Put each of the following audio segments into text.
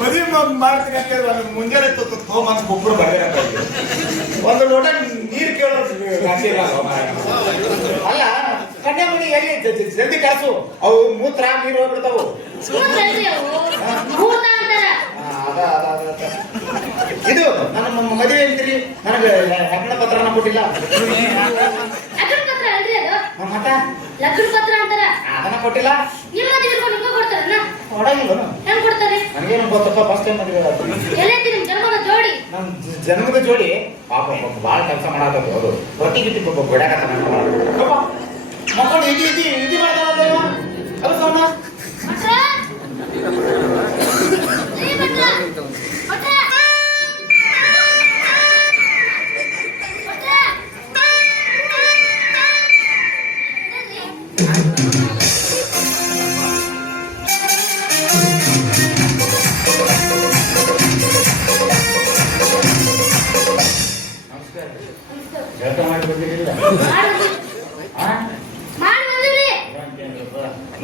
ಮದುವೆ ಮಾಡ್ತೀನಿ ಅಂತ ಹೇಳಿ ಮುಂಜಾನೆ ತಗೊಂಬಂದ್ ಒಬ್ರು ಬರ್ಬೇಕು ಒಂದು ಲೋಟ ನೀರು ಕೇಳೋದು ಅಲ್ಲ ಕನ್ಯಾ ಮಣಿ ಎಲ್ಲಿ ಜಲ್ದಿ ಕಳ್ಸು ಅವು ಮೂತ್ರ ನೀರು ಹೋಗ್ಬಿಡ್ತಾವು. ಇದು ನನ್ನ ಮದುವೆ ಅಂತೀರಿ, ನನಗೆ ಲಗ್ನ ಪತ್ರನ ಕೊಟ್ಟಿಲ್ಲ. ಮತ್ತ ಲಗ್ನ ಪತ್ರ ಅಂತಾರ ಅದನ್ನ ಕೊಟ್ಟಿಲ್ಲ. ನನಗೇನು ಗೊತ್ತಪ್ಪ, ಫಸ್ಟ್ ಟೈಮ್ ಮದುವೆ ನಮ್ ಜನ್ಮದ ಜೋಡಿ ಪಾಪ ಭಾಳ ಕೆಲಸ ಮಾಡಾಕತ್ತು. ಅದು ಹೊಟ್ಟಿ ಗಿಟ್ಟಿ ಬಿಡಾಕತ್ತ ಮಕ್ಕಳು ಇದಿ ಮಾಡ್ತಾರಲ್ಲ ಅದು ಸೌನ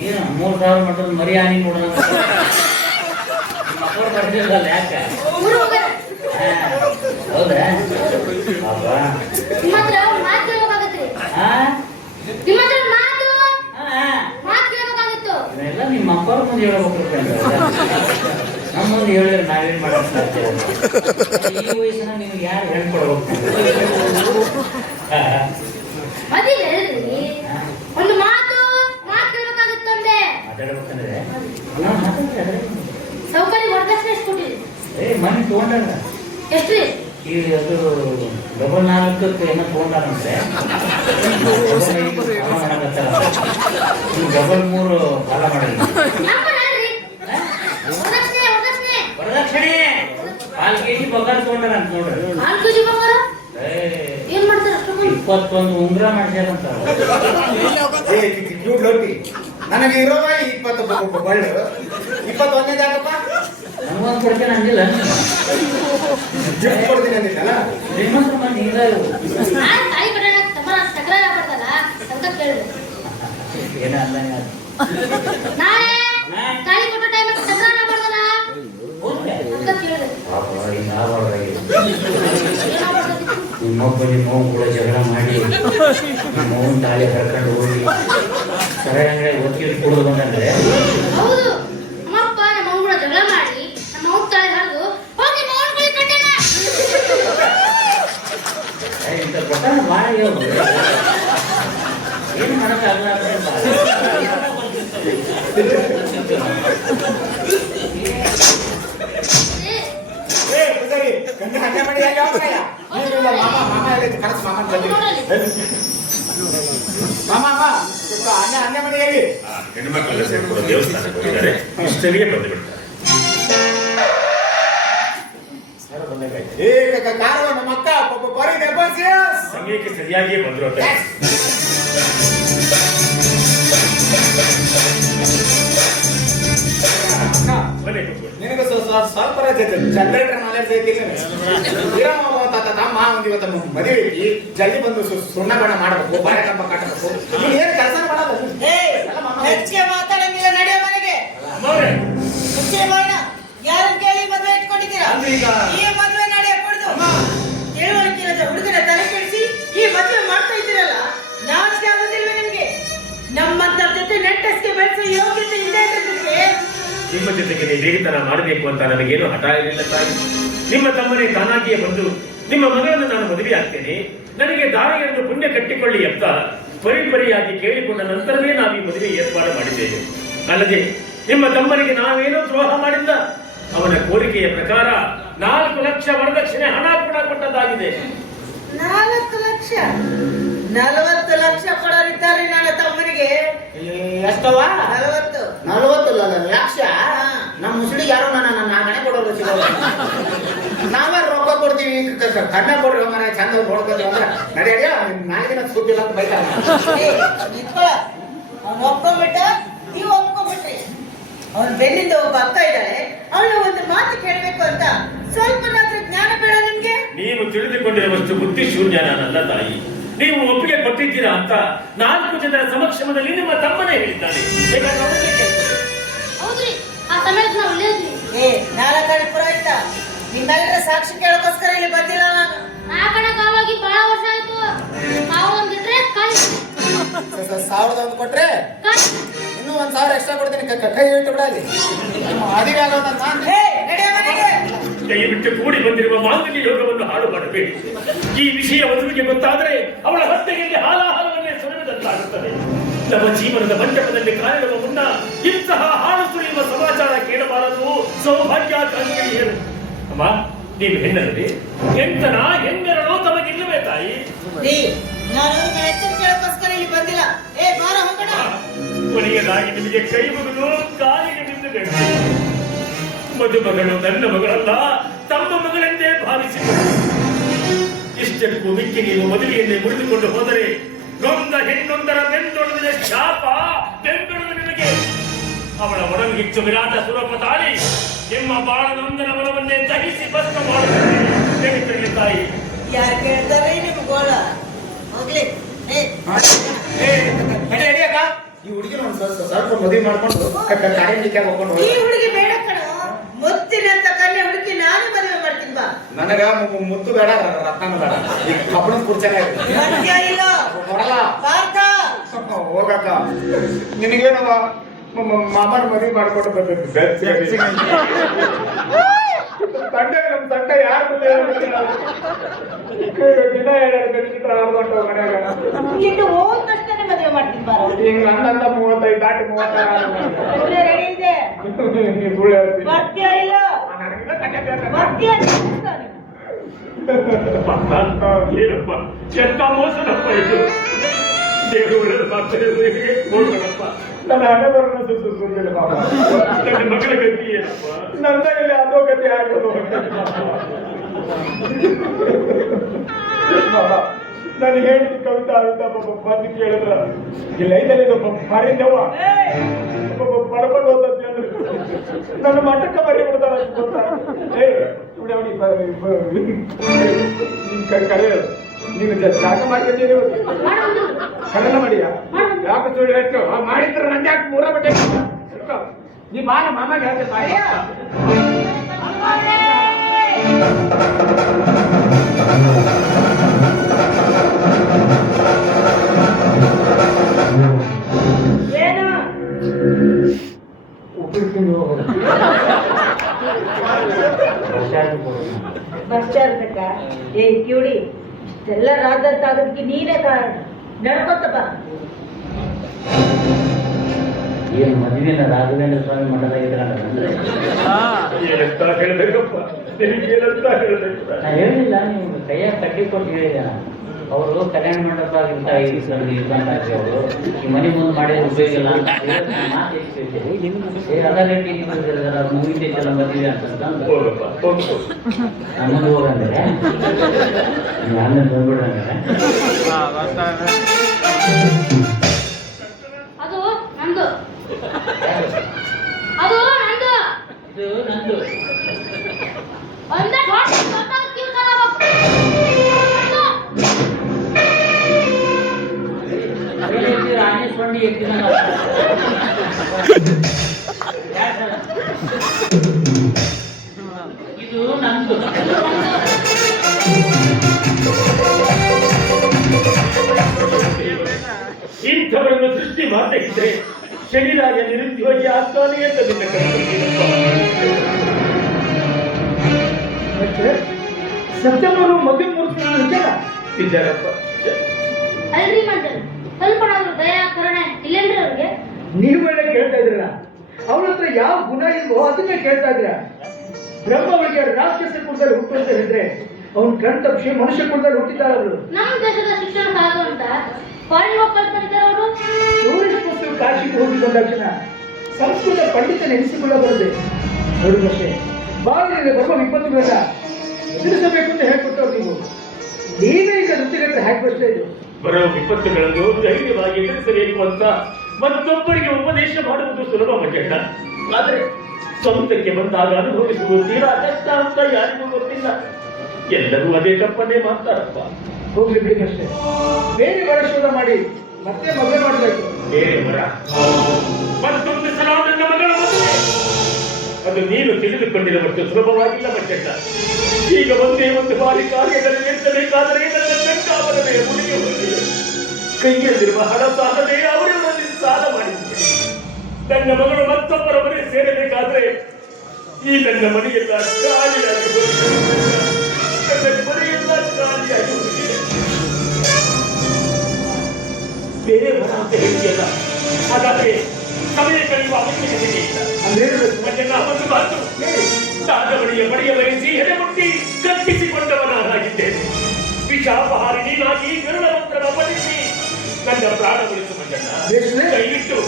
ಏನು 3,000 ಮಟ್ಟದ ಮರಿ ಆನಿ ನೋಡೋಣ ಬರ್ತಿರಲ್ಲ ಯಾಕೆ? ಹೌದಾ? ಇದೆಲ್ಲ ನಿಮ್ಮ ಅಪ್ಪವ್ರ ಮುಂದೆ ಹೇಳ್ಬೇಕು. ನಮ್ಮ ಮುಂದೆ ಹೇಳಿದ್ರೆ ನಾವೇನ್ ಮಾಡಕ್ಕೆ ಈ ವಯಸ್ಸಿನ ನಿಮ್ಗೆ ಯಾರು ಹೇಳ್ಕೊಡ್ಬೇಕು? ಒಂದು ಮಾತು ಮಾತಾಡ್ಬೇಕಾಗುತ್ತಂದೆ. ಮಾತಾಡ್ಬೇಕಂದ್ರೆ ಸೌಕರ್ಯ ವರ್ಗಕ್ಕೆ ಎಷ್ಟು ಕೊಟ್ಟಿರಿ? ಮನೆ ತಗೊಂಡಾಗ ಎಷ್ಟ್ರಿ? ಈಗ ಅದು ಡಬಲ್ 4ಕ್ಕೆ ಏನೋ ತಗೊಂಡಾರಂದ್ರೆ ಡಬಲ್ 3 ಸಾಲ ಮಾಡಿಲ್ಲ. ವರದಕ್ಷಿಣೆ 4 kg ಬಂಗಾರ ತಗೊಂಡಾರ ಅಂತ ನೋಡ್ರಿ. 4 kg ಬಂಗಾರ ಏನ್ ಮಾಡ್ತಾರ? 21 ಉಂಗ್ರ ಮಾಡ್ಸ್ಯಾರಂತ. ನನಗೆ ಇರೋ 20 ಬಳ್ಳು 21ನೇದಾಗಪ್ಪ ನನಗೊಂದು ಕೊಡ್ತೇನೆ ಅಂದಿಲ್ಲ. ಕೊಡ್ತೀನಿ ಅಂದಿದ್ದಲ್ಲ. ಶ್ರೀಮಂತರ ಮಂದಿ ಹಿಂಗ ತಕರಾರು ಆಗ್ಬಾರ್ದಲ್ಲ ಅಂತ ಕೇಳಿದೆ. ಏನ ಅಂದಂಗ ನಾಳೆ ತಾಳಿ ಕೊಟ್ಟ ಟೈಮ್ ತಕರಾರು ಆಗ್ಬಾರ್ದಲ್ಲ ಅಂತ ಕೇಳಿದೆ. ಇನ್ನೊಬ್ಬನಿ ನೋವು ಕೂಡ ಜಗಳ ಮಾಡಿ ನೋವು ತಾಳಿ ಕರ್ಕೊಂಡು ಹೋಗಿ ಸರಳ ಒತ್ತಿಗೆ ಕುಡಿದು ಬಂದಂದ್ರೆ ಹೌದು. ನಮ್ಮಪ್ಪ ನಮ್ಮ ಅವ್ವ ಕೂಡ ಜಗಳ ಮಾಡಿ ನಮ್ಮ ಅವ್ವ ತಾಳಿ ಹರಿದು ಹೋಗಿ ಮೌನ್ ಕೈ ಕಟ್ಟೆನ. ಇಂಥ ಪ್ರಕಾರ ಭಾಳ ಹೇಳು ಏನು ಮಾಡೋಕ್ಕಾಗಲ್ಲ. ಹೆಣ್ಮಕ್ಳೆಲ್ಲ ಸೇರ್ಕೊಂಡು ದೇವಸ್ಥಾನಕ್ಕೆ ಹೋಗಿದ್ದಾರೆ. ಇಷ್ಟರಿಗೆ ಬಂದು ಬಿಡ್ತಾರೆ. ಸಮಯಕ್ಕೆ ಸರಿಯಾಗಿಯೇ ಬಂದ್ರು ಅಂತ ನಿನಗೆ ಸ್ವಲ್ಪ ಜನರೇಟರ್ ನಾಲೆಡ್ಜ್ ಐತಿ. ಇವತ್ತು ಮದುವೆ ಐತಿ, ಜಲ್ದಿ ಬಂದು ಸುಣ್ಣ ಬಣ್ಣ ಮಾಡ್ಬೇಕು, ಬಾಳೆ ಕಂಬ ಕಟ್ಟಬೇಕು. ನೀನ್ ಏನ್ ಕೆಲಸ ಮಾಡೋದು? ಹೆಚ್ಚಿಗೆ ಮಾತಾಡಂಗಿಲ್ಲ, ನಡೆಯ ಮನೆಗೆ. ಹೆಚ್ಚಿಗೆ ಮಾಡೋಣ. ಯಾರನ್ನ ಕೇಳಿ ಮದುವೆ ಇಟ್ಕೊಂಡಿದ್ದೀರಾ? ಈ ಮದುವೆ ನಡೆಯ ಕೊಡುದು ತಿಳುವಳಿಕೆ ಹುಡುಗನ ತಲೆ ಕೆಡಿಸಿ ಈ ಮದುವೆ ಮಾಡ್ತಾ ಇದ್ದೀರಲ್ಲ, ನಾಚಿಕೆ ಆಗೋದಿಲ್ವೇ ನಿಮ್ಗೆ? ನಮ್ಮಂತ ಜೊತೆ ನೆಟ್ಟಸ್ಗೆ ಬೆಳೆಸೋ ಯೋಗ್ಯತೆ ಇದೆ ನಿಮಗೆ. ನಿಮ್ಮ ಜೊತೆಗೆ ನೀವು ಹೇಗಿತರ ಮಾಡಬೇಕು ಅಂತ ನನಗೇನು ಹಠ ಇರಲಿಲ್ಲ ತಾಯಿ. ನಿಮ್ಮ ತಮ್ಮನೇ ತಾನಾಗಿಯೇ ಬಂದು ನಿಮ್ಮ ಮಗಳನ್ನು ನಾನು ಮದುವೆ ಆಗ್ತೇನೆ, ನನಗೆ ದಾರಿಯನ್ನು ಪುಣ್ಯ ಕಟ್ಟಿಕೊಳ್ಳಿ ಅಂತ ಪರಿಪರಿಯಾಗಿ ಕೇಳಿಕೊಂಡ ನಂತರವೇ ನಾವು ಈ ಮದುವೆ ಏರ್ಪಾಡು ಮಾಡಿದ್ದೇವೆ. ಅಲ್ಲದೆ ನಿಮ್ಮ ತಮ್ಮನಿಗೆ ನಾವೇನೋ ದ್ರೋಹ ಮಾಡಿಲ್ಲ. ಅವನ ಕೋರಿಕೆಯ ಪ್ರಕಾರ 4 ಲಕ್ಷ ವರದಕ್ಷಿಣೆ ಹಣ ಕೂಡ ಕೊಟ್ಟದ್ದಾಗಿದೆ. 4 ಲಕ್ಷ? 40 ಲಕ್ಷ ಕೊಡೋರಿದ್ದಾರೆ ನನ್ನ ತಮ್ಮನಿಗೆ. ಎಷ್ಟವ? 40 ಲಕ್ಷ. ನಮ್ಮ ಮುಸುಳಿಗೆ ಯಾರೋ ನನ್ನ ಮನೆ ಕೊಡೋರು ಸಿಗೋದು. ನಾವೇ ರೊಕ್ಕ ಕೊಡ್ತೀವಿ, ಕಣ್ಣ ಕೊಡ್ರಿ ಮನೆ ಚಂದ ನೋಡ್ಕೊತೀವಿ ಅಂದ್ರೆ ನಡೆಯ 4 ದಿನ ಸುದ್ದಿಲ್ಲ ಅಂತ ಬೈತಾರ. ಅವ್ನು ಒಪ್ಕೊಂಡ್ಬಿಟ್ಟ, ನೀವು ಒಪ್ಕೊಂಡ್ಬಿಟ್ರಿ. ಅವ್ನ ಬೆನ್ನಿಂದ ಒಬ್ಬ ಅಕ್ಕ ಇದ್ದಾಳೆ, ಅವಳು ಒಂದು ಮಾತು ಕೇಳಬೇಕು ಅಂತ ಸ್ವಲ್ಪನಾದ್ರೂ ಜ್ಞಾನ ಬೇಡ ನಿಮ್ಗೆ? ನೀವು ತಿಳಿದುಕೊಂಡಿರುವಷ್ಟು ಬುದ್ಧಿ ಶೂನ್ಯ ನಾನಲ್ಲ ತಾಯಿ. ನೀವು ಒಪ್ಪಿಗೆ ಕೊಟ್ಟಿದ್ದೀರಾ ಅಂತ 4 ಜನರ ಸಮಕ್ಷಮದಲ್ಲಿ ನಿಮ್ಮ ತಮ್ಮನೇ ಹೇಳಿದ್ದಾನೆ. ಬೇಕಾದ್ರೆ ಅವರನ್ನೇ ಕೇಳ್ಕೊಳ್ಳಿ. ಹೌದ್ರಿ, ಆ ಸಮಯಕ್ಕೆ ನಾವು ಒಳ್ಳೇದ್ರಿ. ನಾಲ್ಕಾಡಿ ಪುರೋಹಿತ, ನಿಮ್ಮೆಲ್ಲರ ಸಾಕ್ಷಿ ಕೇಳೋಕ್ಕೋಸ್ಕರ ಇಲ್ಲಿ ಬಂದಿಲ್ಲ ನಾನು. ನಾಲ್ಕಣಕ್ಕಾವಾಗಿ ಬಹಳ ವರ್ಷ ಆಯ್ತು. ಸಾವಿರೊಂದು ಇಟ್ರೆ ಕಾಯಿ 1000 ಕೊಟ್ರೆ ಇನ್ನೂ 1000 ಎಕ್ಸ್ಟ್ರಾ ಕೊಡ್ತೀನಿ. ಕೈ ಇಟ್ಟು ಬಿಡ ಅಲ್ಲಿ ಮದುವೆ ಆಗೋದಂತ ನಡೆಯ ಮನೆಗೆ. ದಯವಿಟ್ಟು ಕೂಡಿ ಬಂದಿರುವ ಮಾಂಗಲ್ಯ ಯೋಗವನ್ನು ಹಾಳು ಮಾಡಬೇಡಿ. ಈ ವಿಷಯ ವಧುವಿಗೆ ಗೊತ್ತಾದರೆ ಅವಳ ಹೊಟ್ಟೆಯಲ್ಲಿ ಹಾಲಾಹಾರವನ್ನೇ ಸುರಿಯುವುದಂತಾಗುತ್ತದೆ. ನಮ್ಮ ಜೀವನದ ಮಂಟಪದಲ್ಲಿ ಕಾಲಿಡುವ ಮುನ್ನ ಇಂತಹ ಹಾಳು ಸುರಿಯುವ ಸಮಾಚಾರ ಕೇಳಬಾರದು. ಸೌಭಾಗ್ಯಾಕಾಂಕ್ಷಿಯರು. ಅಮ್ಮ, ನೀವು ಹೆಣ್ಣರಲ್ಲಿ ಹೆಣ್ಣರಳು ತಮಗಿಲ್ಲವೇ ತಾಯಿ? ನಾನು ನಿಮ್ಮ ಹೆಸರು ಕೇಳೋಕ್ಕೋಸ್ಕರ ಇಲ್ಲಿ ಬಂದಿಲ್ಲ. ಬಾರ ಹೋಗೋಣ. ಕೊನೆಯದಾಗಿ ನಿಮಗೆ ಕೈ ಮುಗಿದು ಕಾಲಿಗೆ ನಿಂತುಬೇಕು. ಮದುಮಗಳು ನನ್ನ ಮಗಳಲ್ಲ, ತಮ್ಮ ಮಗಳೆಂದೇ ಭಾವಿಸಿದರು. ಇಷ್ಟಕ್ಕೂ ಮಿಕ್ಕಿ ನೀವು ಮದುವೆಯನ್ನೇ ಮುರಿದುಕೊಂಡು ಹೋದರೆ ನೊಂದ ಹೆಣ್ಣೊಂದರ ಬೆಂದೊಳಗಿನ ಶಾಪ ಬೆಂಬೆಳುವುದು ನಿಮಗೆ. ಅವಳ ಒಡಗಿಚ್ಚು ವಿರಾಟ ಸ್ವರೂಪ ತಾಳಿ ನಿಮ್ಮ ಬಾಳನೊಂದರ ಮನವನ್ನೇ ದಹಿಸಿ ಭಸ್ಮ ಮಾಡುತ್ತದೆ ತಾಯಿ. ಯಾರು ಕೇಳ್ತಾರೆ ನಿಮ್ ಗೋಳ? ಹೋಗ್ಲಿ. ಈ ಹುಡುಗಿನ ಸ್ವಲ್ಪ ಮದುವೆ ಮಾಡ್ಕೊಂಡು ಕಾರ್ಯಕ್ಕೆ ಹೋಗ್ಕೊಂಡು ಈ ಹುಡುಗಿ ಬೇಡ ಕಣೋ, ಮುತ್ತಿನಂತ ಕನ್ಯೆ ಹುಡುಗಿ ನಾನು ಮದುವೆ ಮಾಡ್ತೀನಿ ಬಾ. ನನಗ ಮುತ್ತು ಬೇಡ, ರತ್ನ ಬೇಡ. ಈಗ ಕಬ್ಬಣದ ಕುರ್ಚನೆ ಬರ್ತೀಯಾ ಇಲ್ಲ? ಬರಲ್ಲ. ಪಾರ್ಥ, ಹೋಗಕ್ಕ. ನಿನಗೇನವ ಮಾಮನ ಮದುವೆ ಮಾಡ್ಕೊಂಡು ಬಂದದ್ದು ತಂಡೆ. ನಮ್ ತಂಡ ಯಾರು ದಿನ 2 ಗಂಟೆ ಆಡ್ಕೊಂಡು ಮನ್ಯಾಗ ಇನ್ನು ಹೋದ ತಕ್ಷಣ ಮದುವೆ ಮಾಡ್ತೀನಿ ಬಾರ. ಹಿಂಗ ನಂದಂತ 35 ದಾಟಿ 36 ರೆಡಿ ಇದೆ. ಸುಳ್ಳು ಹೇಳ್ತೀನಿ. ಬರ್ತೀಯಾ ಇಲ್ಲ? ನನಗಿಲ್ಲ ಕನ್ಯೆ ಬೇಕು. ಬರ್ತೀಯಾ ಅಂತ ಏನಪ್ಪ ಎಂತ ಮೋಸನಪ್ಪ ಇದು. ದೇವರು ನೋಡ್ಬೇಕಪ್ಪ. ನನ್ನ ಹಣೆ ಬರೋಣ ಸುಳ್ಳಿಲ್ಲ ಪಾಪ. ನನ್ನ ಮಗಳ ಗತಿ ಏನಪ್ಪ? ನಂದಲ್ಲಿ ಅದೋ ಗತಿ ಆಗೋದು. ನಾನು ಹೇಳ್ತಿ ಕವಿತಾ ಅಂತ ಬಂದು ಕೇಳಿದ್ರ ಈ ಲೈನಲ್ಲಿ ಮರಿದವ ಪಡ್ಕೊಂಡು ಹೋದಂತೆ ಅಂದ್ರೆ ನನ್ನ ಮಠಕ್ಕೆ ಮರಿ ಬಿಡ್ತಾರ ಕರೆ. ನೀನು ಜಾಗ ಮಾಡ್ಕೊಂಡೀನಿ ಕನ್ನಡ ಮಾಡಿಯ ಯಾಕೆ ಸುಳ್ಳು ಹೇಳ್ತು? ಮಾಡಿದ್ರೆ ನಂಗೆ ಯಾಕೆ ಮೂರ ಬಟ್ಟೆ ನೀ ಬಾಳ ಮಾಮಾಗ ಹೇಳ್ತೆ. ಏನು ಬಸ್ ಚಾರ್ಜ್ ಬೇಕಾ? ಕಿವಿಡಿ, ಇಷ್ಟೆಲ್ಲ ರಾಜಂತಾಗೋದಕ್ಕೆ ನೀನೇ ಕಾರಣ. ನಡ್ಕೊತ ಬಾ. ಏನು ಮದುವೆನ ರಾಘವೇಂದ್ರ ಸ್ವಾಮಿ ಮಠದಾಗಿದ್ರ ಏನಂತ ಹೇಳ್ಬೇಕಪ್ಪ, ನಿನಗೇನಂತ ಹೇಳ್ಬೇಕು? ನಾ ಹೇಳಿಲ್ಲ, ನೀವು ಕೈಯಾಗ ಕಟ್ಟಿ ಕೊಟ್ಟು ಹೇಳಿದೆ. ಅವರು ಕಲ್ಯಾಣ ಮಂಟಪ ಆಗಿರ್ತ ಅವರು ಈ ಮನೆ ಮುಂದೆ ಮಾಡಿದ್ರೆ ಉಪಯೋಗ ಇಲ್ಲ ಅಂತ ಮಾತು ಹೇಳ್ತೀವಿ. ಅದ ರೇಟಿ ಮುಗಿತೈತಲ್ಲ ಮದುವೆ ಅಂತ ನಮ್ಮದು ಹೋಗಂದ್ರೆ ನೀವು ಅನ್ನ ಬಂದ್ಬಿಡ್ರಂದ್ರೆ ಅದು ನಂದು. ಅದು ನಂದು. ಇದು ನಂದು. ಒಂದೇ ಆನೆ ಸೊಂಡಿ ಎತ್ತಿನ ಇದು ನಂದು. ಇಂಥವರನ್ನು ಸೃಷ್ಟಿ ಮಾಡದಿದ್ರೆ ಶನಿರಾಜ ನಿರುದ್ಯೋಗಿ ಆಗ್ತಾನೆ ಅಂತ ನಿನ್ನ ಸೆಪ್ಟೆಂಬರ್ ಮದುವೆ ವಿಚಾರಪ್ಪ. ಅಲ್ರಿ ಮಂಡಲ್, ಸ್ವಲ್ಪ ದಯಾ ಕರುಣೆ ಇಲ್ಲೇನ್ರಿ ಅವ್ರಿಗೆ? ನೀವೆಲ್ಲ ಕೇಳ್ತಾ ಇದ್ರಲ್ಲ, ಅವಳ ಹತ್ರ ಯಾವ ಗುಣ ಇಲ್ವೋ ಅದನ್ನೇ ಕೇಳ್ತಾ ಇದ್ರ. ಬ್ರಹ್ಮ ಅವಳಿಗೆ ರಾಕ್ಷಸ ಕುಲದಲ್ಲಿ ಹುಟ್ಟು ಅಂತ ಹೇಳಿದ್ರೆ ಅವ್ನ ಕಣ್ ತಪ್ಪಿಸಿ ಮನುಷ್ಯ ಕುಲದಲ್ಲಿ ಹುಟ್ಟಿದ್ದಾರೆ ಅವರು. ನಮ್ಮ ದೇಶದ ಶಿಕ್ಷಣ ಸಾಧು ಅಂತ ಫಾರಿನ್ ಹೋಗಿ ಕಲ್ತ್ಕೊಂಡಿದ್ದಾರೆ ಅವರು. ಟೂರಿಸ್ಟ್ ಬಸ್ ಕಾಶಿಗೆ ಹೋಗಿ ಬಂದ ತಕ್ಷಣ ಸಂಸ್ಕೃತ ಪಂಡಿತ ನೆನೆಸಿಕೊಳ್ಳಬಾರದೆ. ನೋಡಿ ಅಷ್ಟೇ, ಬಾಳಿಗೆ ಬರುವ ವಿಪತ್ತುಗಳನ್ನ ಎದುರಿಸಬೇಕು ಅಂತ ಹೇಳ್ಕೊಟ್ಟವ್ರು ನೀವು. ನೀವೇ ಈಗ ನೃತ್ಯಗಟ್ಟರೆ ಹಾಕಿ ಬರ್ತಾ ಇದ್ರು. ಬರೋ ವಿಪತ್ತುಗಳನ್ನು ಧೈರ್ಯವಾಗಿ ಎದುರಿಸಬೇಕು ಅಂತ ಮತ್ತೊಬ್ಬರಿಗೆ ಉಪದೇಶ ಮಾಡುವುದು ಸುಲಭ ಮಟ್ಟ. ಆದರೆ ಸ್ವಂತಕ್ಕೆ ಬಂದಾಗ ಅನುಭವಿಸುವುದು ತೀರಾ ಕಷ್ಟ ಅಂತ ಯಾರಿಗೂ ಗೊತ್ತಿಲ್ಲ. ಎಲ್ಲರೂ ಅದೇ ತಪ್ಪನ್ನೇ ಮಾಡ್ತಾರಪ್ಪ. ಹೋಗ್ಲಿ ಬಿಡಿ ಅಷ್ಟೇ. ಬೇರೆ ವರ ಶೋಧ ಮಾಡಿ ಮತ್ತೆ ಮದುವೆ ಮಾಡಬೇಕು. ಬೇರೆ ವರ ಮತ್ತೊಂದು ಸಲ ನನ್ನ ಮಗಳ ಮದುವೆ, ಅದು ನೀನು ತಿಳಿದುಕೊಂಡಿರುವಷ್ಟು ಸುಲಭವಾಗಿಲ್ಲ ಬಚ್ಚಣ್ಣ. ಈಗ ಒಂದೇ ಒಂದು ಬಾರಿ ಕಾರ್ಯದಲ್ಲಿ ನಿಲ್ಲಿಸಬೇಕಾದರೆ ನನ್ನ ಚಂಕಾವರವೇ ಮುಡಿಗೆ ಹೋಗಿದೆ. ಕೈಯಲ್ಲಿರುವ ಹಣ ಸಾಲದೆ ಅವರಲ್ಲಿ ಸಾಲ ಮಾಡಿದ್ದೆ. ನನ್ನ ಮಗಳು ಮತ್ತೊಬ್ಬರ ಮನೆ ಸೇರಬೇಕಾದ್ರೆ ಈ ನನ್ನ ಮನೆಯೆಲ್ಲ ಖಾಲಿಯಾಗಿ ಹೋಗಿದೆ. ನನ್ನ ಮನೆಯೆಲ್ಲ ಖಾಲಿಯಾಗಿ ಹೋಗಿದೆ. ಬೇರೆ ವರ ಅಂತ ಹೇಳ್ತೀಯಲ್ಲ, ಹಾಗಾದ್ರೆ ಸಮಯ ಕಳೆಯುವ ಅವಶ್ಯಕತೆ ಇಲ್ಲ. ಅಂದ್ರೆ ಒಂದು ಮಾತು, ಸಾಧವಣಿಯ ಮಡಿಯ ಬಯಸಿ ಹೆಡೆಮುಟ್ಟಿ ಕತ್ತಿಸಿಕೊಂಡವನಾಗಿದ್ದೇನೆ. ವಿಷಾಪಹಾರಿ ನೀನಾಗಿ ಗರುಡ ಮಂತ್ರ ಪಠಿಸಿ ನನ್ನ ಪ್ರಾಣ ಉಳಿಸು ಮಂಜಣ್ಣ. ಕೈಯಿಟ್ಟು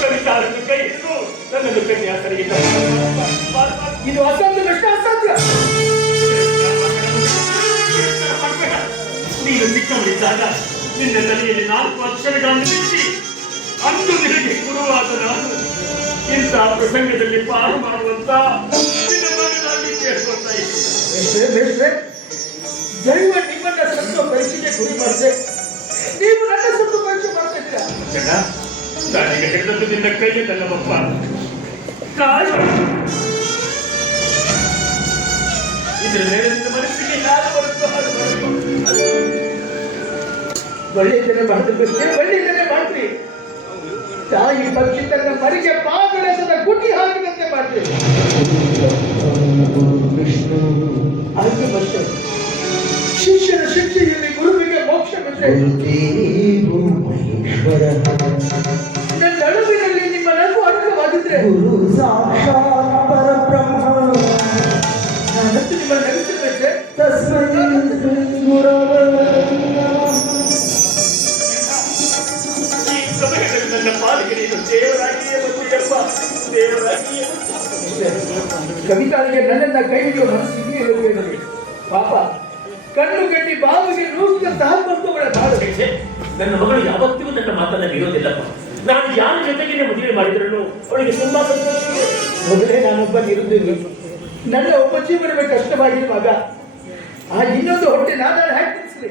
ಕವಿತಾರನ್ನು ಕೈ ಹಿಡಿದು ನನ್ನನ್ನು ಕನ್ಯಾಸರಿಗೆ ಇದು ಅಸಾಧ್ಯ, ಅಸಾಧ್ಯ. ನೀನು ಚಿಕ್ಕವರಿದ್ದಾಗ ನಿನ್ನ ತಲೆಯಲ್ಲಿ 4 ಅಕ್ಷರಗಳನ್ನು ಬಿಚ್ಚಿ ಅಂದು ನಿನಗೆ ಗುರುವಾದ ನಾನು ಇಂಥ ಪ್ರಸಂಗದಲ್ಲಿ ಪಾರು ಮಾಡುವಂತ ನಿನ್ನ ಮಗನಾಗಿ ಕೇಳ್ಕೊಳ್ತಾ ಇದ್ದೀನಿ. ದೈವ ನಿಮ್ಮನ್ನ ಸತ್ತು ಪರೀಕ್ಷೆಗೆ ಗುರಿ ಮಾಡಿದೆ, ನೀವು ನನ್ನ ಸತ್ತು ಪರೀಕ್ಷೆ ಮಾಡ್ತಾ ಇದ್ದೀರಾ. ನಾನೀಗ ಹಿಡಿದದ್ದು ನಿನ್ನ ಕೈಯಲ್ಲವಪ್ಪ, ಕಾಲ. ಇದರ ಮೇಲೆ ನಿನ್ನ ಮನಸ್ಸಿಗೆ ಯಾರು ಬರುತ್ತೋ ಹಾಗೆ ಮಾಡಬೇಕು. ಒಳ್ಳೆಯದನ್ನೇ ಮಾಡಿದ್ರೆ ಒಳ್ಳೆಯದನ್ನೇ ಮಾಡ್ರಿ. ತಾಯಿ ಪಕ್ಷಿ ತನ್ನ ಮರಿಗೆ ಪಾದಳೆಸದ ಗುಟಿ ಹಾಕಿದಂತೆ ಮಾಡ್ರಿ. ಅಷ್ಟೇ ಶಿಷ್ಯನ ಶಿಕ್ಷೆಯಲ್ಲಿ ಗುರುವಿಗೆ ಮೋಕ್ಷವಿದೆ. ನನ್ನ ಅಳುವಿನಲ್ಲಿ ನಿಮ್ಮ ನಗು ಅರ್ಹವಾಗಿದ್ರೆ ನಾನಂತೂ ನಿಮ್ಮ ನಗಿಸಬೇಕೆ. ನನ್ನ ಪಾಲಿಗೆ ನೀನು ದೇವರಾಗಿಯೇ ಬಂದಿಯಪ್ಪ, ದೇವರಾಗಿಯೇ. ಕವಿತಾಳಿಗೆ ನನ್ನನ್ನ ಕೈ ಹಿಡಿಯುವ ಮನಸ್ಸಿಗೆ ಪಾಪ ಕಣ್ಣು ಗಂಡಿ ಬಾವಿಗೆ ನೂಕಿದಂತಹ ಬಂಧುಗಳ ಬಾಳು. ನನ್ನ ಮಗಳು ಯಾವತ್ತಿಗೂ ನನ್ನ ಮಾತನ್ನ ಇರೋದಿಲ್ಲಪ್ಪ. ನಾನು ಯಾರ ಜೊತೆಗೆ ಮದುವೆ ಮಾಡಿದ್ರು ಅವಳಿಗೆ ತುಂಬಾ ಸಂತೋಷವಿದೆ. ಮೊದಲೇ ನಾನೊಬ್ಬ ನಿರುದ್ಯೋಗಿ, ನನ್ನ ಒಬ್ಬ ಜೀವನವೇ ಕಷ್ಟವಾಗಿದೆ ಮಗ. ಆ ಇನ್ನೊಂದು ಹೊಟ್ಟೆ ನಾನು ಹ್ಯಾಕ್ ತಿಳಿಸ್ಲಿ.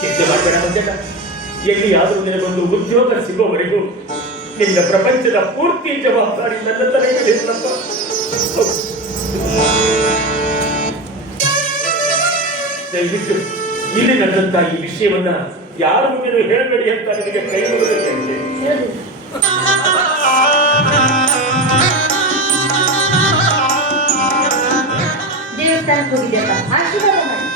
ಚಿಂತೆ ಮಾಡಬೇಡ ಮಂಜಣ್ಣ. ಎಲ್ಲಿಯಾದರೂ ನಿನಗೊಂದು ಉದ್ಯೋಗ ಸಿಗುವವರೆಗೂ ನಿನ್ನ ಪ್ರಪಂಚದ ಪೂರ್ತಿ ಜವಾಬ್ದಾರಿ ನನ್ನ ತಲೆ ಮೇಲಿಲ್ಲಪ್ಪ. ದಯವಿಟ್ಟು ಇಲ್ಲಿ ನಡೆದಂತ ಈ ವಿಷಯವನ್ನ ಯಾರು ಮುಂದೆ ಹೇಳಬೇಡಿ ಅಂತ ನಿನಗೆ ಕೈ ಮುಗಿದುತ್ತೇನೆ. ದೇವಸ್ಥಾನಕ್ಕೆ ಹೋಗಿದ್ದೆಪ್ಪ, ಆಶೀರ್ವಾದ ಮಾಡಿ.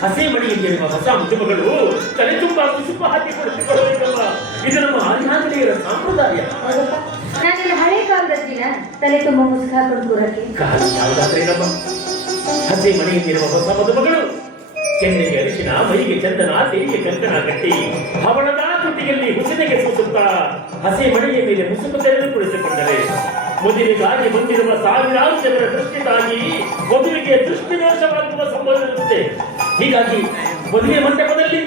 ಹಸೆ ಮಣಿಯಲ್ಲಿರುವ ಹೊಸ ಮದುಮಗಳು ತಲೆ ತುಂಬಾ ಕುಸುಪ ಹಾಕಿ ಕೊಡಿಸಿಕೊಳ್ಳಬೇಕಲ್ಲ. ಇದು ನಮ್ಮ ಆಂಜನೇಯರ ಸಂಪ್ರದಾಯ. ನಾನೆಲ್ಲ ಹಳೆ ಕಾಲದಲ್ಲಿನ ತಲೆ ತುಂಬ ಮುಸುಕು ಹಾಕೊಂಡು ಕೂರಕ್ಕೆ. ಕಾಲ ಯಾವುದಾದ್ರೇನಮ್ಮ, ಹಸೆ ಮನೆಯಲ್ಲಿರುವ ಹೊಸ ಮದುಮಗಳು ಕೆನ್ನೆಗೆ ಅರಿಶಿನ, ಮೈಗೆ ಚಂದನ, ತೆರಿಗೆ ಕಂಕಣ ಕಟ್ಟಿ ಹವಳದ ತುಟಿಯಲ್ಲಿ ಹುಸಿನೆಗೆ ಸೂಸುತ್ತಾ ಹಸೆ ಮನೆಯ ಮೇಲೆ ಮುಸುಕು ತೆರೆದು ಕುಳಿತುಕೊಂಡರೆ ಮದುವೆಗಾಗಿ ಬಂದಿರುವ ಸಾವಿರಾರು ಜನರ ದೃಷ್ಟಿ ತಾಗಿ ಮದುವೆಗೆ ದೃಷ್ಟಿದೋಷವಾಗುವ ಸಂಭವಿಸುತ್ತದೆ. ಹೀಗಾಗಿ ಮದುವೆ ಮಂಟಪದಲ್ಲಿ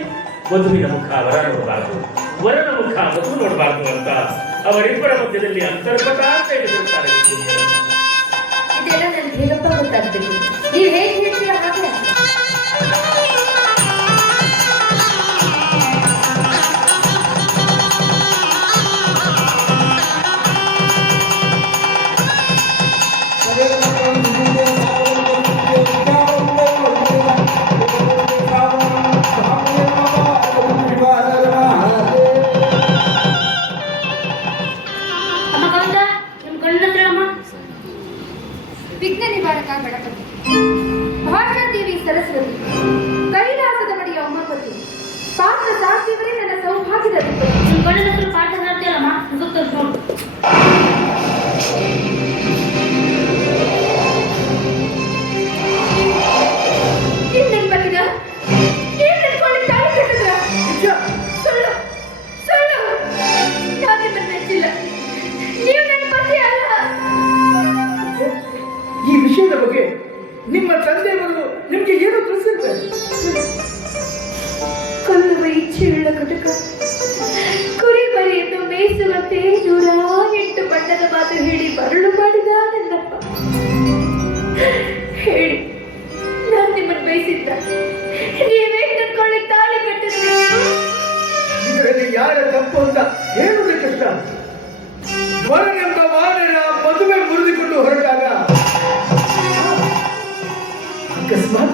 ವಧುವಿನ ಮುಖ ವರ ನೋಡಬಾರದು, ವರನ ಮುಖ ವಧು ನೋಡಬಾರದು ಅಂತ ಅವರಿಬ್ಬರ ಮಧ್ಯದಲ್ಲಿ ಅಂತರ್ಗತ ಅಂತ ಹೇಳಿರುತ್ತಾರೆ. ಇದೆಲ್ಲ ನನಗೆ ಹೇಗಪ್ಪ ಗೊತ್ತಾಗ್ಬೇಕು. ನೀವು ಹೇಗೆ ಹೇಳ್ತೀರಾ ಹಾಗೆ. ವಿಘ್ನ ನಿವಾರಕ ಗಣಪತಿ, ಭಾಷಾದೇವಿ ಸರಸ್ವತಿ, ಕೈಲಾಸದ ಬಡಿಯ ಉಮಾಪತಿ, ಪಾತ್ರ ಸಾರ್ಥಿಯವರೇ ನನ್ನ ಸೌಭಾಗ್ಯದ ಅಧಿಪತಿ. ನಿಮ್ಮ ಗಂಡನ ಹೆಸರು ಪಾಠ ಸಾಧ್ಯವಲ್ಲಮ್ಮ, ಗೊತ್ತು. ಸುಳ್ಳು ಸುಳ್ಳು, ನಾನು ನಿಮ್ಮನ್ನು ಮೆಚ್ಚಿಲ್ಲ. ನೀವು ನನ್ನ ಪತಿ ಅಲ್ಲ. ಈ ವಿಷಯದ ಬಗ್ಗೆ ನಿಮ್ಮ ತಂದೆಯವರು ನಿಮ್ಗೆ ಏನು ತಿಳಿಸಿರ್ತಾರೆ? ಕೊಲ್ಲುವ ಇಚ್ಛೆಯುಳ್ಳ ಕಟಕ ಕುರಿ ಮರಿಯನ್ನು ಮೇಯಿಸುವಂತೆ 108 ಬಣ್ಣದ ಮಾತು ಹೇಳಿ ಮರಳು ಮಾಡಿದ ನನ್ನಪ್ಪ.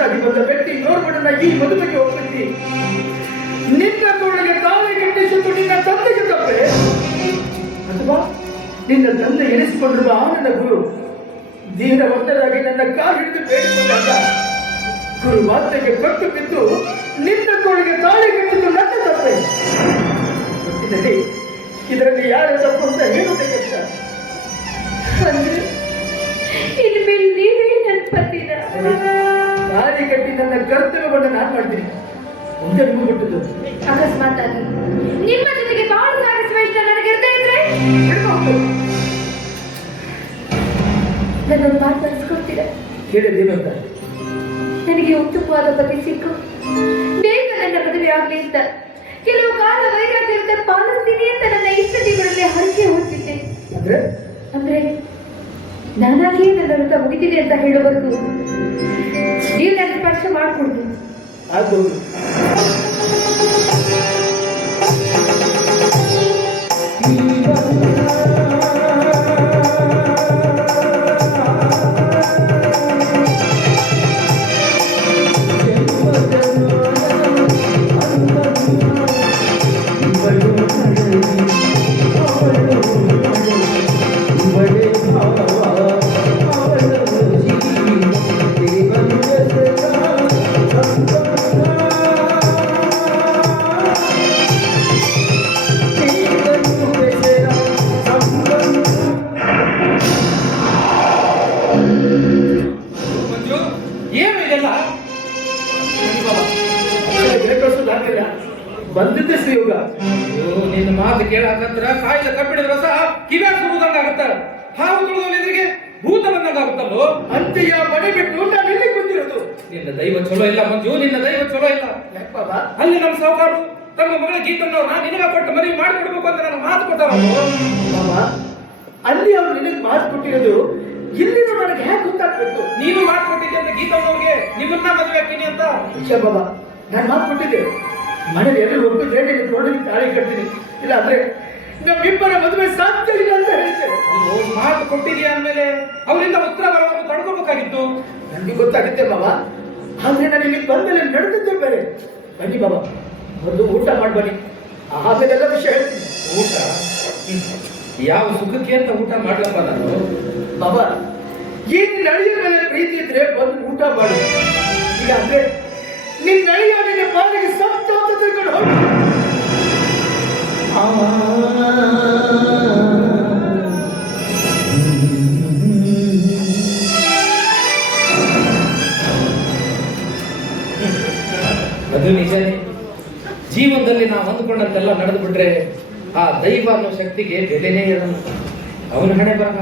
ವಶಕ್ಕಾಗಿ ಬಂದ ವ್ಯಕ್ತಿ ನೋರ್ಮಡನ್ನ ಈ ಮದುವೆಗೆ ಒಪ್ಪಿಸಿ ನಿನ್ನ ತೋಳಿಗೆ ತಾಳಿ ಕಟ್ಟಿಸಿದ್ದು ನಿನ್ನ ತಂದೆಗೆ ತಪ್ಪೆ, ಅಥವಾ ನಿನ್ನ ತಂದೆ ಎನಿಸಿಕೊಂಡಿರುವ ಆ ನನ್ನ ಗುರು ದೀನವಂತರಾಗಿ ನನ್ನ ಕಾಲು ಹಿಡಿದು ಬೇಡಿಕೊಂಡಾಗ ಗುರು ಮಾತೆಗೆ ಕೊಟ್ಟು ಬಿದ್ದು ನಿನ್ನ ತೋಳಿಗೆ ತಾಳಿ ಕಟ್ಟಿದ್ದು ನನ್ನ ತಪ್ಪೆ. ಇದರಲ್ಲಿ ಯಾರ ತಪ್ಪು ಅಂತ ಹೇಳುತ್ತೆ ಕಷ್ಟ. ಅಂದ್ರೆ ಇನ್ಮೇಲೆ ನೀವೇ ನನ್ನ ಪತಿನ. ತಾಳಿ ಕಟ್ಟಿ ನನ್ನ ಕರ್ತವ್ಯವನ್ನು ನಾನು ಮಾಡ್ತೀನಿ, ಮುಂದೆ ನಿಮಗೆ ಬಿಟ್ಟದ್ದು. ಅಕಸ್ಮಾತ್ ಆಗಿ ನಿಮ್ಮ ಜೊತೆಗೆ ಬಾಳ ಸಾಗಿಸುವ ಇಷ್ಟ ನನಗಿರ್ತಾ ಇದ್ರೆ ನನ್ನೊಂದು ಮಾತು ಅನ್ಸ್ಕೊಡ್ತೀರಾ? ಕೇಳಿದ್ದೇನಂತ ನನಗೆ ಉತ್ತಮವಾದ ಪತಿ ಸಿಕ್ಕು ಬೇಗ ನನ್ನ ಮದುವೆ ಆಗ್ಲಿ ಅಂತ ಕೆಲವು ಕಾಲ ವೈರಾಗ್ಯದಿಂದ ಪಾಲಿಸ್ತೀನಿ ಅಂತ ನನ್ನ ಇಷ್ಟ ಜೀವನದಲ್ಲಿ ಹರಕೆ ಹೊತ್ತಿದ್ದೆ. ಅಂದ್ರೆ ನಾನಾಗಿಯೇ ನನ್ನ ವ್ರತ ಮುಗಿತೀನಿ ಅಂತ ಹೇಳೋವರೆಗೂ ನೀವು ನನ್ನ ಸ್ಪರ್ಶ ಮಾಡ್ಕೊಡ್ದು. ಅದು ಬಂದಿದ್ದೆ ಶ್ರೀಯುಗ. ನಿನ್ನ ಮಾತು ಕೇಳಾಕಂದ್ರ ಕಾಯಿಲೆ ಕಬ್ಬಿಣದ ರಸ ಕಿವ್ಯಾಗ ಸುಡುದಂಗಾಗತ್ತ, ಹಾವು ತುಳಿದವನಿದ್ರಿಗೆ ಭೂತ ಬಂದಂಗಾಗುತ್ತಲ್ಲೋ. ಅಂತೆಯ ಮನೆ ಬಿಟ್ಟು ನಾನು ಇಲ್ಲಿ ಬಂದಿರೋದು. ನಿನ್ನ ದೈವ ಚಲೋ ಇಲ್ಲ ಮಂಜು, ನಿನ್ನ ದೈವ ಚಲೋ ಇಲ್ಲ. ಅಲ್ಲಿ ನಮ್ಮ ಸಾವುಕಾರರು ತಮ್ಮ ಮಗಳ ಗೀತನ್ನವ್ರನ್ನ ನಿನಗ ಕೊಟ್ಟು ಮದುವೆ ಮಾಡಿಕೊಡ್ಬೇಕು ಅಂತ ನಾನು ಮಾತು ಕೊಟ್ಟಾರ. ಅಲ್ಲಿ ಅವ್ರು ನಿನಗೆ ಮಾತು ಕೊಟ್ಟಿರೋದು ಇಲ್ಲಿನೂ ನನಗೆ ಹೇಗೆ ಗೊತ್ತಾಗ್ಬೇಕು? ನೀನು ಮಾತು ಕೊಟ್ಟಿದ್ದೆ ಅಂತ ಗೀತಮ್ಮವ್ರಿಗೆ ನಿಮ್ಮನ್ನ ಮದುವೆ ಹಾಕ್ತೀನಿ ಅಂತ. ಬಾಬಾ, ನಾನು ಮಾತು ಕೊಟ್ಟಿದ್ದೆ, ಮನೇಲಿ ಎಲ್ಲರೂ ಒಪ್ಪಿದ್ರೆ ನಿನ್ನ ತೋಳಿಗೆ ತಾಳಿ ಕಟ್ತೀನಿ, ಇಲ್ಲ ಅಂದ್ರೆ ನಮ್ಮಿಬ್ಬರ ಮದುವೆ ಸಾಧ್ಯ ಇಲ್ಲ ಅಂತ ಹೇಳ್ತೇನೆ. ಮಾತು ಕೊಟ್ಟಿದ್ಯಾ ಅಂದ್ಮೇಲೆ ಅವರಿಂದ ಉತ್ತರ ಬರೋದು ತಡ್ಕೋಬೇಕಾಗಿತ್ತು. ನನಗೆ ಗೊತ್ತಾಗುತ್ತೆ ಬಾಬಾ, ಆದ್ರೆ ನಾನು ಇಲ್ಲಿ ಬಂದ್ಮೇಲೆ ನಡೆದಿದ್ದೆ ಬೇರೆ. ಬನ್ನಿ ಬಾಬಾ, ಒಂದು ಊಟ ಮಾಡಿ ಬನ್ನಿ, ಆಮೇಲೆಲ್ಲ ವಿಷಯ ಹೇಳ್ತೀನಿ. ಊಟ ಯಾವ ಸುಖಕ್ಕೆ ಅಂತ ಊಟ ಮಾಡ್ಲಪ್ಪ ನಾನು. ಬಾಬಾ, ಈ ನಿನ್ನ ಅಳಿಯ ಮೇಲೆ ಪ್ರೀತಿ ಇದ್ರೆ ಬಂದು ಊಟ ಮಾಡಿ, ಇಲ್ಲ ಅಂದ್ರೆ ನಿನ್ನ ಅಳಿಯ ನಿನ್ನ ಪಾಲಿಗೆ ಸತ್ತ ಅಂತ ತಿಳ್ಕೊಂಡು ಹೋಗಿ. ಅದು ನಿಜನೇ, ಜೀವನದಲ್ಲಿ ನಾವು ಅಂದುಕೊಂಡಂತೆಲ್ಲ ನಡೆದು ಬಿಟ್ರೆ ಆ ದೈವ ಅನ್ನೋ ಶಕ್ತಿಗೆ ಬೆಲೆನೇ ಇರಲ್ಲ. ಅವನ ಹಣೆ ಬರಲ್ಲ.